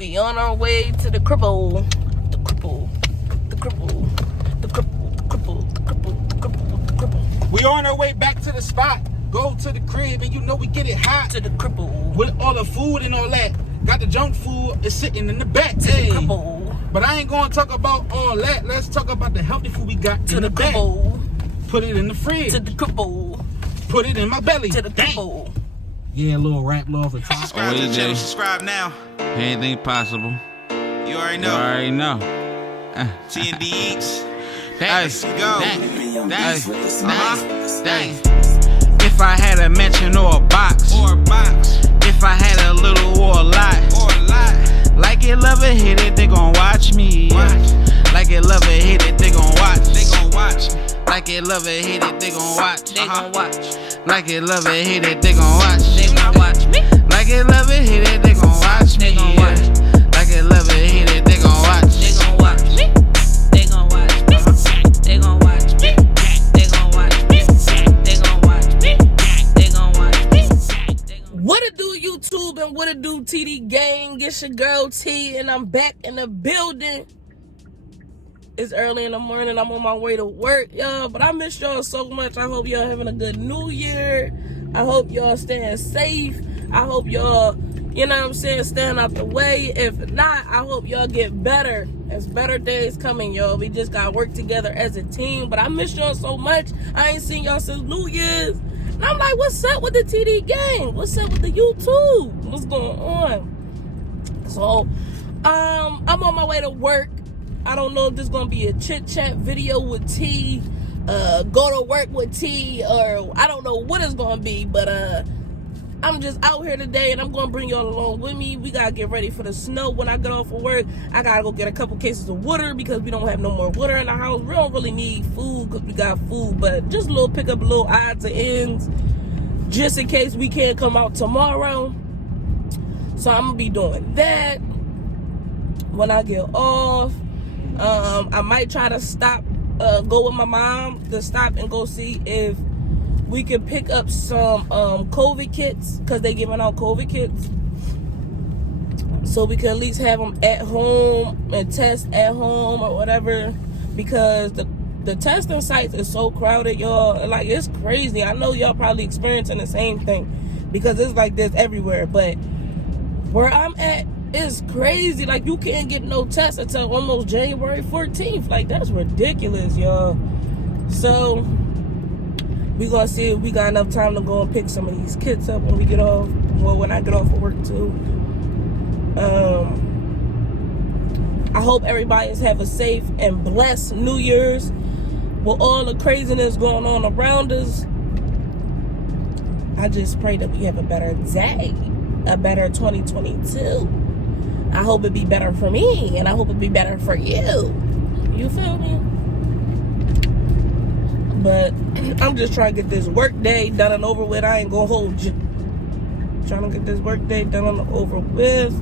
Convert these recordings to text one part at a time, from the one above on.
We on our way to the cripple. The cripple. The cripple. The cripple. The cripple. The cripple. The cripple. The cripple. We on our way back to the spot. Go to the crib and you know we get it hot. To the cripple. With all the food and all that. Got the junk food, it's sitting in the back. To the cripple. But I ain't gonna talk about all that. Let's talk about the healthy food we got To in the the back. cripple. Put it in the fridge. To the cripple. Put it in my belly. To the Dang. cripple. Yeah, a little rap love for top. Subscribe to the channel, subscribe now. Anything possible. You already You know. already know. T&D Eatz. Let's go. If I had a mansion or a box, if I had a little or a lot, like it, love it, hit it, they gon' watch me. Like it, love it, hit it, they gon' watch. Like it, love it, hit it, they gon' watch. They gon' watch. Like it, love it, hit it, they gon' watch. They gon' watch me. Like it, love it, hit it, they gon' watch me. They gon' watch. Like it, love it, hit it, they gon' watch. They gon' watch me. They gon' watch me. They gon' watch me. They gon' watch me. They gon' watch me. They gon' watch me. What it do, YouTube, and what it do, TD gang? It's your girl T, and I'm back in the building. It's early in the morning. I'm on my way to work, y'all. But I miss y'all so much. I hope y'all having a good new year. I hope y'all staying safe. I hope y'all, you know what I'm saying, staying out the way. If not, I hope y'all get better. There's better days coming, y'all. We just got to work together as a team. But I miss y'all so much. I ain't seen y'all since New Year's. And I'm like, what's up with the TD gang? What's up with the YouTube? What's going on? So, I'm on my way to work. I don't know if this is going to be a chit-chat video with T, go to work with T, or I don't know what it's going to be, but I'm just out here today, and I'm going to bring y'all along with me. We got to get ready for the snow when I get off of work. I got to go get a couple cases of water because we don't have no more water in the house. We don't really need food because we got food, but just a little pick up a little odds and ends just in case we can't come out tomorrow. So I'm going to be doing that when I get off. I might try to go with my mom to stop and go see if we can pick up some COVID kits, because they giving out COVID kits, so we can at least have them at home and test at home or whatever, because the testing sites is so crowded, y'all. Like, it's crazy. I know y'all probably experiencing the same thing because it's like this everywhere, but where I'm at, it's crazy. Like, you can't get no test until almost January 14th. Like, that's ridiculous, y'all. So we gonna see if we got enough time to go and pick some of these kits up when we get off. Well, when I get off of work too. I hope everybody's have a safe and blessed New Year's with all the craziness going on around us. I just pray that we have a better day, a better 2022. I hope it be better for me, and I hope it be better for you. You feel me? But I'm just trying to get this work day done and over with. I ain't gonna hold you. Trying to get this work day done and over with.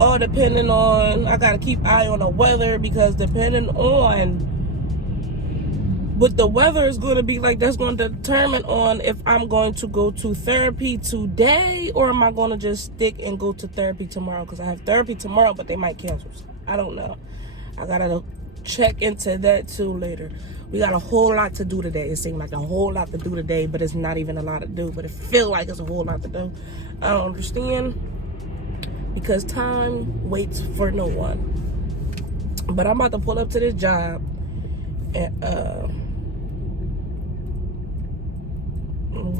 All depending on, I gotta keep eye on the weather, because depending on what the weather is going to be like, that's going to determine on if I'm going to go to therapy today, or am I going to just stick and go to therapy tomorrow, because I have therapy tomorrow, but they might cancel. I don't know. I gotta check into that too later. We got a whole lot to do today. It seems like a whole lot to do today, but it's not even a lot to do, but it feels like it's a whole lot to do. I don't understand, because time waits for no one. But I'm about to pull up to this job and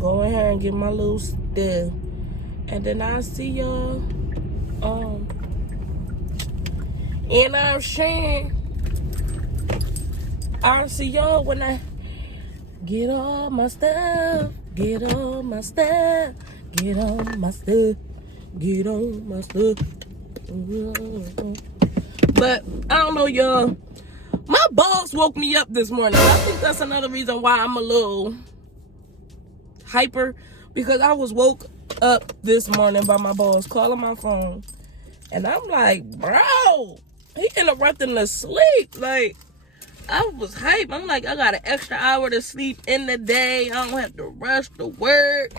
go in here and get my little stuff, and then I'll see y'all. And I'm saying, I'll see y'all when I get all my stuff, get all my stuff, get all my stuff, get all my stuff. But I don't know, y'all. My boss woke me up this morning. I think that's another reason why I'm a little hyper, because I was woke up this morning by my boss calling my phone, and I'm like, bro, he interrupting the sleep. Like, I was hyped. I'm like, I got an extra hour to sleep in the day. I don't have to rush to work,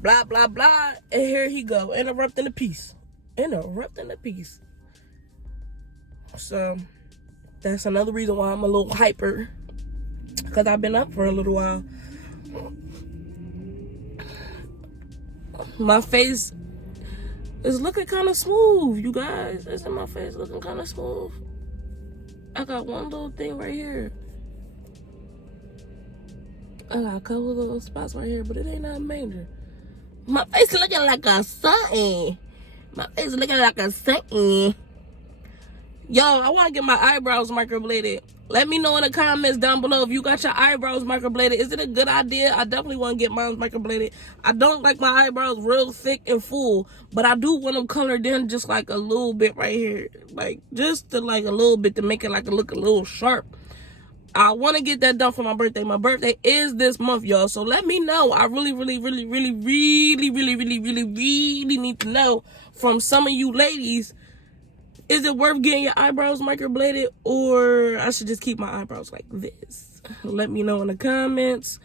blah blah blah. And here he go, interrupting the peace. interrupting the peace. So that's another reason why I'm a little hyper, because I've been up for a little while. My face is looking kind of smooth, you guys. Isn't my face looking kind of smooth? I got one little thing right here. I got a couple of little spots right here, but it ain't that major. My face looking like a something. My face looking like a something. Yo, I want to get my eyebrows microbladed. Let me know in the comments down below if you got your eyebrows microbladed. Is it a good idea? I definitely want to get mine microbladed. I don't like my eyebrows real thick and full, but I do want them colored in just like a little bit right here. Like, just to like a little bit to make it like look a little sharp. I want to get that done for my birthday. My birthday is this month, y'all. So let me know. I really need to know from some of you ladies. Is it worth getting your eyebrows microbladed, or I should just keep my eyebrows like this? Let me know in the comments.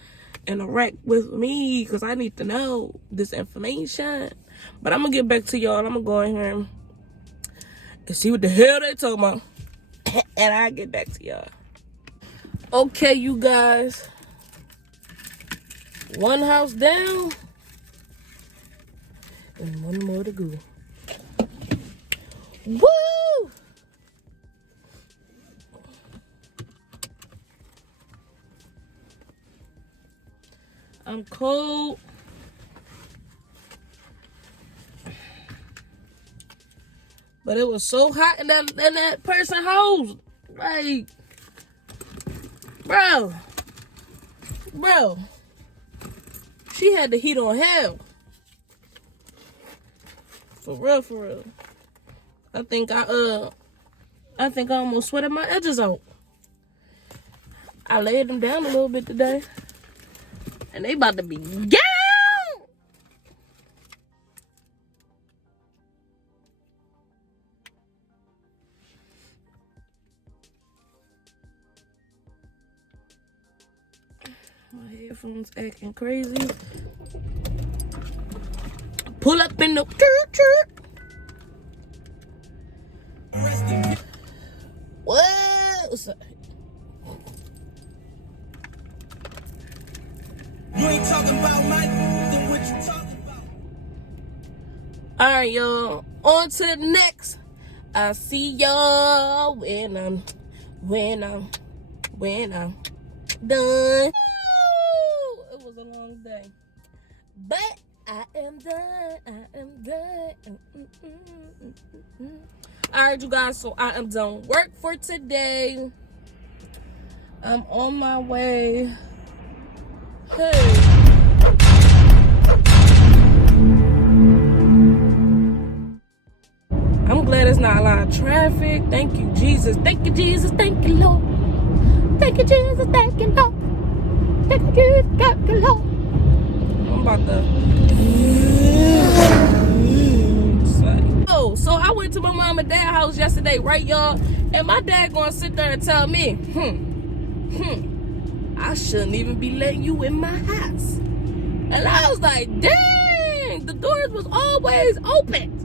Interact with me, because I need to know this information. But I'm going to get back to y'all. I'm going to go in here and see what the hell they talking about. And I'll get back to y'all. Okay, you guys. One house down. And one more to go. Woo! I'm cold. But it was so hot in that person's house. Like, bro. She had the heat on hell. For real. I think I almost sweated my edges out. I laid them down a little bit today. And they about to be down. My headphones acting crazy. Pull up in the church. What's up? You ain't talking about Mike, then what you talking about? Alright, y'all. On to the next. I see y'all when I'm done. It was a long day. But I am done. Alright, you guys, so I am done work for today. I'm on my way. Hey. I'm glad it's not a lot of traffic. Thank you, Jesus. Thank you, Jesus. Thank you, Lord. Thank you, Jesus. Thank you, Lord. Thank you, Jesus. Thank you, Lord. I'm about to... Oh, so I went to my mom and dad's house yesterday, right, y'all? And my dad gonna sit there and tell me, I shouldn't even be letting you in my house. And I was like, dang, the doors was always open.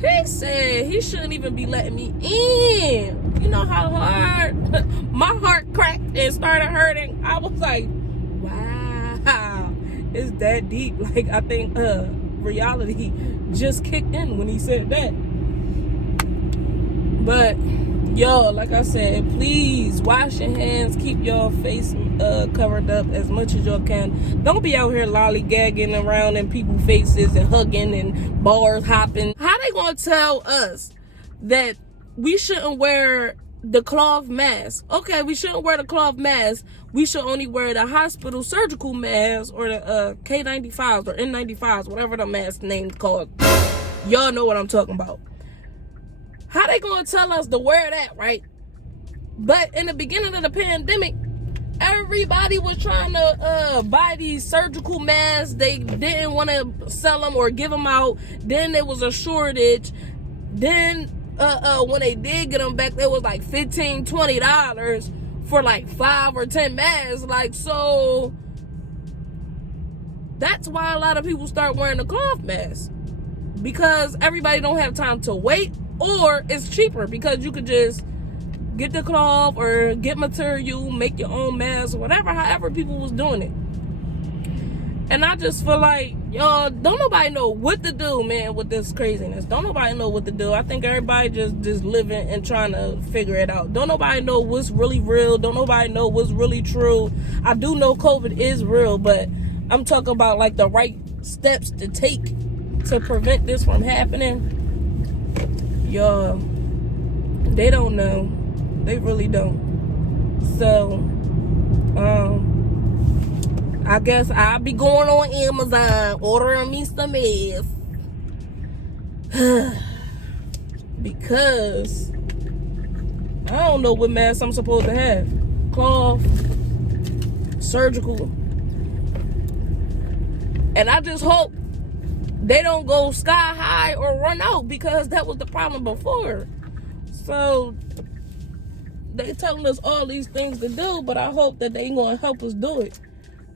He said he shouldn't even be letting me in. You know how hard my heart cracked and started hurting? I was like, wow, it's that deep. Like, I think reality just kicked in when he said that. But yo, like I said, please wash your hands, keep your face covered up as much as y'all can. Don't be out here lollygagging around in people's faces and hugging and bars hopping. How they gonna tell us that we shouldn't wear the cloth mask? Okay, we shouldn't wear the cloth mask. We should only wear the hospital surgical mask, or the K95s or N95s, whatever the mask name's called. Y'all know what I'm talking about. How they gonna tell us to wear that, right? But in the beginning of the pandemic, everybody was trying to buy these surgical masks. They didn't want to sell them or give them out. Then there was a shortage. Then when they did get them back, they was like $15, $20 for like 5 or 10 masks. Like, so that's why a lot of people start wearing the cloth mask. because everybody don't have time to wait, or it's cheaper because you could just get the cloth or get material, make your own mask or whatever, however people was doing it. And I just feel like, y'all, don't nobody know what to do, man, with this craziness. Don't nobody know what to do. I think everybody just living and trying to figure it out. Don't nobody know what's really real. Don't nobody know what's really true. I do know COVID is real, but I'm talking about like the right steps to take to prevent this from happening. Y'all, they don't know. They really don't. So, I guess I'll be going on Amazon, ordering me some masks. Because I don't know what mask I'm supposed to have. Cloth, surgical. And I just hope they don't go sky high or run out, because that was the problem before. So they telling us all these things to do, but I hope that they ain't gonna help us do it.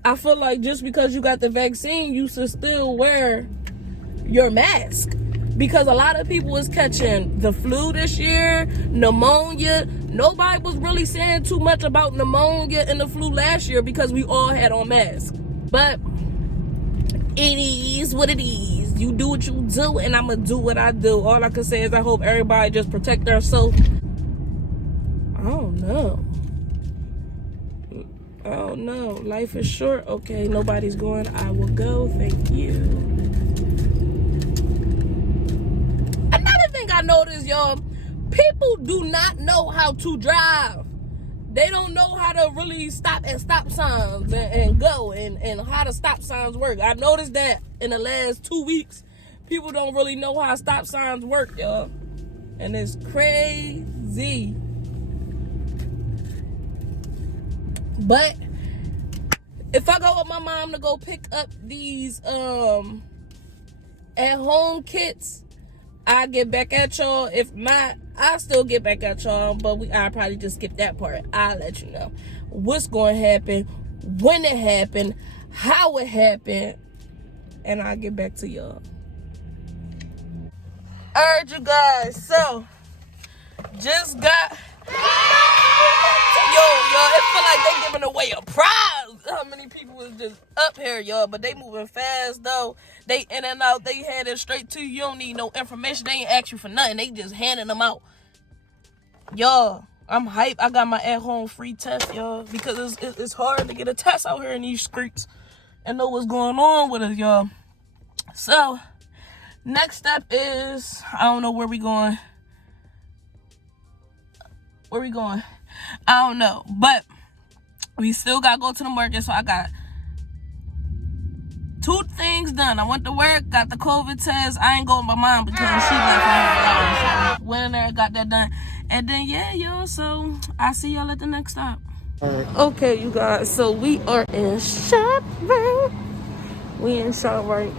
I feel like just because you got the vaccine, you should still wear your mask. Because a lot of people was catching the flu this year, pneumonia. Nobody was really saying too much about pneumonia and the flu last year because we all had on masks. But it is what it is. You do what you do, and I'm going to do what I do. All I can say is I hope everybody just protect themselves. I don't know. Oh no, life is short. Okay, nobody's going. I will go. Thank you. Another thing I noticed, y'all, people do not know how to drive. They don't know how to really stop at stop signs and go and how the stop signs work. I noticed that in the last 2 weeks, people don't really know how stop signs work, y'all. And it's crazy. But if I go with my mom to go pick up these at-home kits, I'll get back at y'all. If not, I'll still get back at y'all, but I'll probably just skip that part. I'll let you know what's going to happen, when it happened, how it happened, and I'll get back to y'all. All right, you guys, so just got... Y'all, it feel like they giving away a prize. How many people was just up here, y'all? But they moving fast, though. They in and out. They hand it straight to you. You don't need no information. They ain't ask you for nothing. They just handing them out. Y'all, I'm hyped. I got my at-home free test, y'all. Because it's hard to get a test out here in these streets and know what's going on with us, y'all. So, next step is, I don't know where we going. Where we going? I don't know, but we still gotta go to the market. So I got 2 things done. I went to work, got the COVID test. I ain't going with my mom because she left for so went in there, got that done, and then yeah, y'all. So I see y'all at the next stop. Okay, you guys. So we are in ShopRite. We in ShopRite,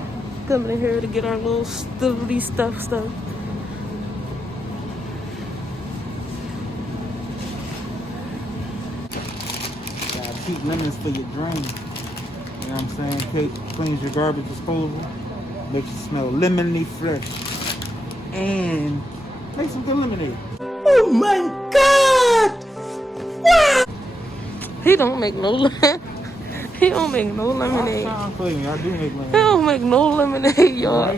coming in here to get our little stuffy stuff. Keep lemons for your drain. You know what I'm saying? Cleans your garbage disposal. Makes you smell lemony fresh. And make some good lemonade. Oh my God! Wow! He don't make no lemonade. He don't make no lemonade. I do make lemonade. He don't make no lemonade, y'all.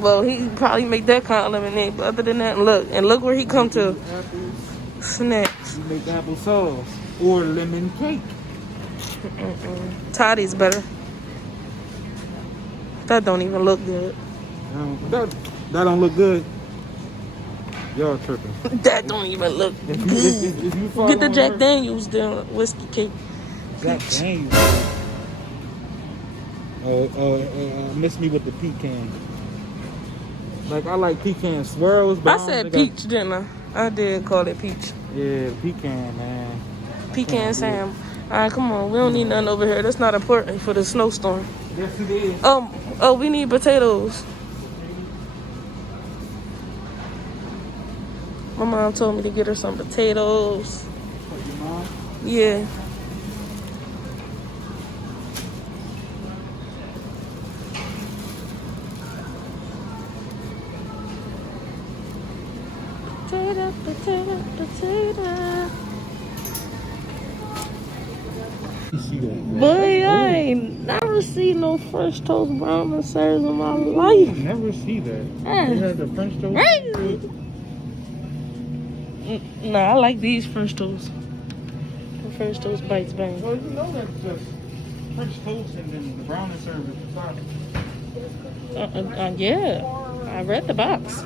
Well, he probably make that kind of lemonade, but other than that, look where he come to. Snacks. You make applesauce or lemon cake. Toddy's better. That don't even look good. That don't look good. Y'all tripping. That don't even look good. If you Get the Jack Daniels down whiskey cake. Jack Daniels. Miss me with the pecan. Like I like pecan swirls. But I said peach, didn't I? I did call it peach. Yeah, pecan, man. Pecan Sam. Alright, come on. We don't need nothing over here. That's not important for the snowstorm. Yes, it is. Oh, we need potatoes. My mom told me to get her some potatoes. What, your mom? Yeah. Boy, I ain't never seen no French toast brown and serves in my life. Never see that. They had the French toast. Nah, I like these French toast. The French toast bites bang. Well, you know that's just French toast and then the brown and serve at the top. Yeah, I read the box.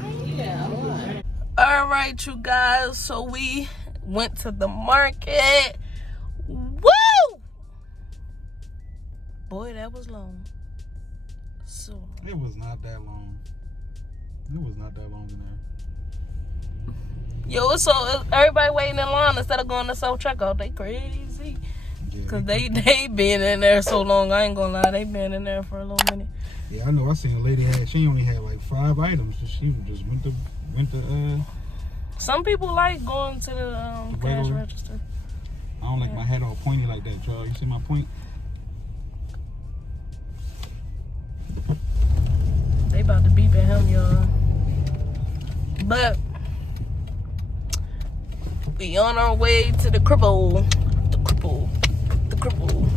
All right, you guys. So we went to the market. Woo! Boy, that was long. So It was not that long. It was not that long in there. yo, so everybody waiting in line instead of going to self checkout. They crazy. Yeah. Cause they been in there so long. I ain't gonna lie, they been in there for a little minute. Yeah, I know. I seen a lady she only had like 5 items. So she just went to Some people like going to the cash regular. register. I don't like my head all pointy like that, Charles. You see my point? They about to beep at him, y'all. But we on our way to the cripple. The cripple. The cripple.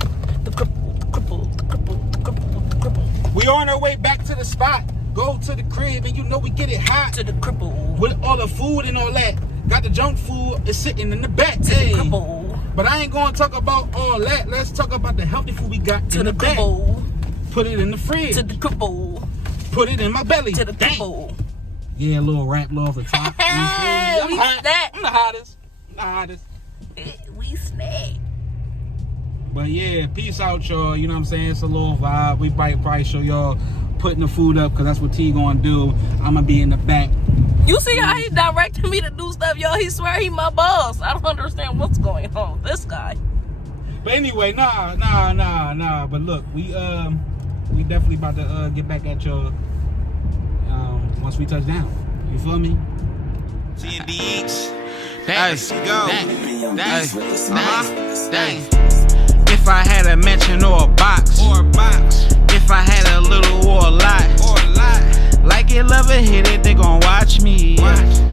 The cripple. The cripple. The cripple. The cripple. The cripple. We on our way back to the spot. Go to the crib and you know we get it hot. To the cripple. With all the food and all that. Got the junk food, it's sitting in the back. To the cripple. But I ain't gonna talk about all that. Let's talk about the healthy food we got To in the the back. cripple. Put it in the fridge. To the cripple. Put it in my belly. To the Dang. cripple. Yeah, a little rap low off the top. Hey, I'm we hot. snack. I'm the hottest. I'm the hottest. We snack. But yeah, peace out, y'all. You know what I'm saying? It's a little vibe. We probably show y'all putting the food up because that's what T gonna do. I'm gonna be in the back. You see how he directed me to do stuff, y'all? He swear he my boss. I don't understand what's going on with this guy. But anyway, nah. But look, we definitely about to get back at y'all once we touch down. You feel me? T&D Eatz. Let's go. Dang. If I had a mansion or a box, if I had a little or a lot, like it, love it, hit it, they gon' watch me.